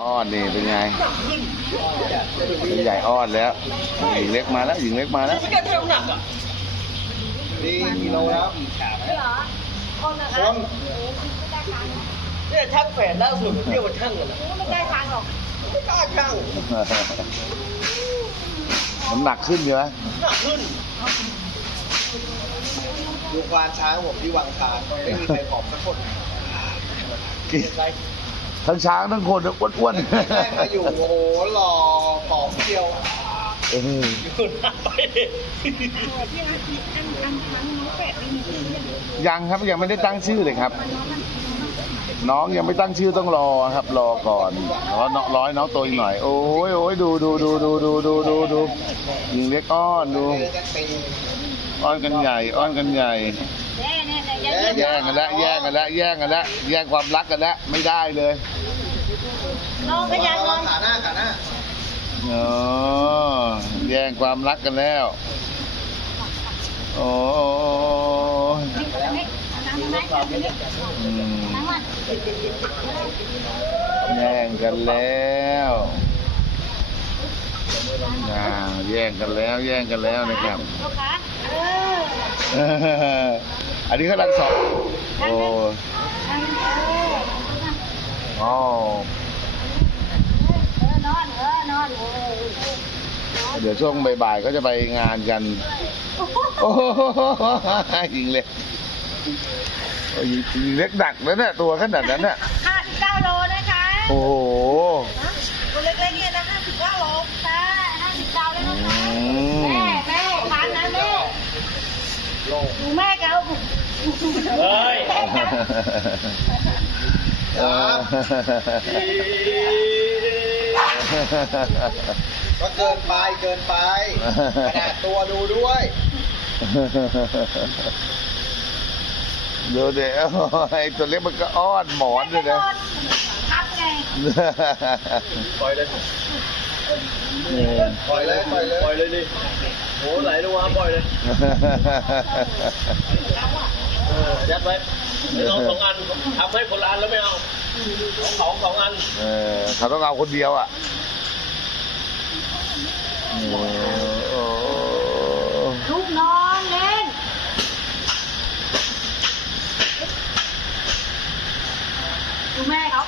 อ้อนนี่เป็นไงเป็นใหญ่อ้อนแล้วหญิงเล็กมาแล้วหญิงเล็กมาแล้วไม่กล้าเท่าหนักอะนี่กิโลแล้วคนนะคคะนเนี่ยทักแฝดล่าสุดเที่ยวกับช่างกันอะไม่ได้ทางหรอกไม่กล้าช่างน้ำหนักขึ้นเยอะหนักขึ้นดูควานช้างผมที่วังคานไม่มีใครผอมสักคน ทั้งช้างทั้งคนอ้วนได้มาอยู่โอ้โหหล่อผอมเดียวๆเอออยู่หนักไปที่อาทิตย์อันอันครั้งน้องแปดไม่มีชื่อเรียกยังครับยังไม่ได้ตั้งชื่อเลยครับน้องยังไม่ตั้งชื่อต้องรอครับรอก่อนรอน้องร้อยน้องโตอีกหน่อย โอ้ยโอ้ยดูดูดูดูดูดูดูดูหญิงเล็กอ้อนดู เจอกันตีอ้อนกันใหญ่ อ้อนกันใหญ่ แน่แน่แน่แย่งกันแล้วแย่งกันแล้ว แย่งกันแล้วแย่งความรักกันแล้วไม่ได้เลยน้องก็ยังลองขาหน้าขาหน้าอ๋อแย่งความรักกันแล้วโอ้ยนี่นั่งไหมนั่งไหมอืมนั่งมาแย่งกันแล้วอ่าแย่งกันแล้วแย่งกันแล้วนะครับลูกค้าเอออันนี้กำลังสอบโอ้นั่งเอออ๋อเออนอนเออนอนเออเดี๋ยวช่วงบ่ายๆก็จะไปงานกัน โอ้โหยิงเล็กโอ้ยยิงเล็กดักแล้วเนี่ยตัวขนาดนั้นเนี่ยห้าสิบเก้าโลนะคะ โอ้โห ตัวเล็กๆเนี่ยนะห้าสิบเก้าโลค่ะห้าสิบเก้าแล้วนะคะ อืม แม่แม่ฟังนะแม่ ดูแม่เขาเฮ้ยเออก็เกินไปเกินไปขนาดตัวดูด้วยดูเดี๋ยวไอ้ตัวเล็กมันก็อ้อนหมอนด้วยนะครับไงปล่อยเลยปล่อยเลยปล่อยเลย อยเลยดิโหไหลลงมาปล่อยเลยเออยัดไว้ไม่เอาสองอันทำให้คนละอันแล้วไม่เอาของเขาสองอันเออเขาต้องเอาคนเดียวอะโอ้โหลูกนอนเล่นดูแม่เขา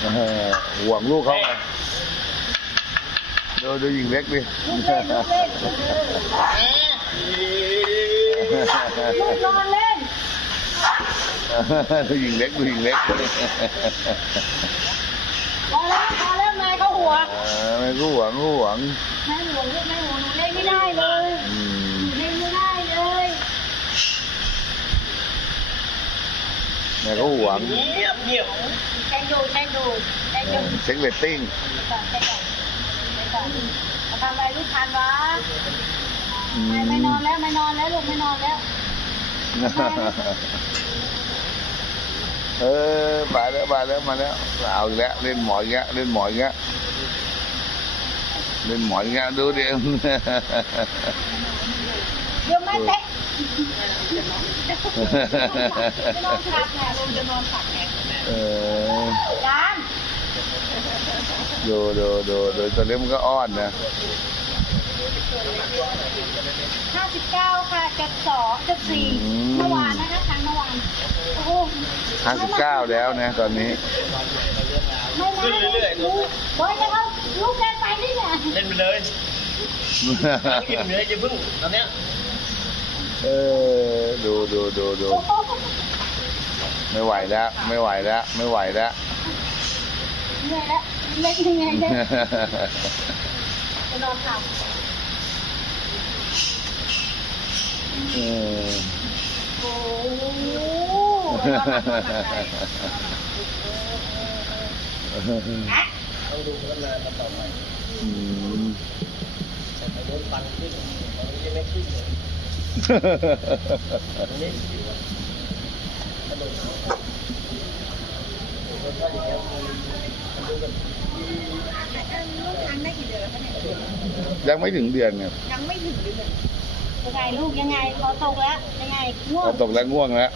เออห่วงลูกเขาไง Rồi đưa dừng lét đi. Tôi dừng lét, tôi dừng lét. Con lên, con lên này có hùa. À, mày có hùa, có hùa. Mày có hùa, mày hùa mày như này rồi. Ừ. Lên như này rồi. Mày có hùa. Nhiều, nhiều. Cái dù, cái dù, cái dù. Xích về tiên. Cái ừ. dù. มาทำอะไรลูกทานวะไม่ไม่นอนแล้วไม่นอนแล้วลูกไม่นอนแล้ว เออมาแล้วมาแล้วมาแล้วเอาอีกแล้วเล่นหมอยเงี้ยเล่นหมอยเงี้ยเล่นหมอยเงี้ยดูเดี๋ยวเดี๋ยวแม่เตะจะนอนขับไงลงจะนอนขับไง ดูดูดูดูตอนนี้มันก็อ้อนนะห้าสิบเก้าค่ะเจ็ดสองเจ็ดสี่เมื่อวานนะคะครั้งเมื่อวานโอ้โหห้าสิบเก้าแล้วนะตอนนี้ ไม่มาลูกบอยจะเอาลูกแกไปนี่แหละเล่นไปเลยกินเนื้ออย่าพึ่งตอนเนี้ยเออดูดูดูดูโอ้โหไม่ไหวแล้ว ไม่ไหวแล้ว ไม่ไหวแล้วเหนื่อยแล้ว เล็กยังไงเนี่ยจะนอนขับเออโอ้โหนะต้องดูพัฒนากันต่อไปอืมแต่โดนฟันขึ้นตอนนี้ยังไม่ขึ้นเลยตอนนี้กระโดดเขารสชาติอย่างเงี้ยมันดูแบบ ลูกทันได้กี่เดือนแล้วคะเนี่ยยังไม่ถึงเดือนเนี่ยยังไม่ถึงเดือนยังไงลูกยังไงพอตกแล้วยังไงง่วพองตกแล้วง่วงแล้ว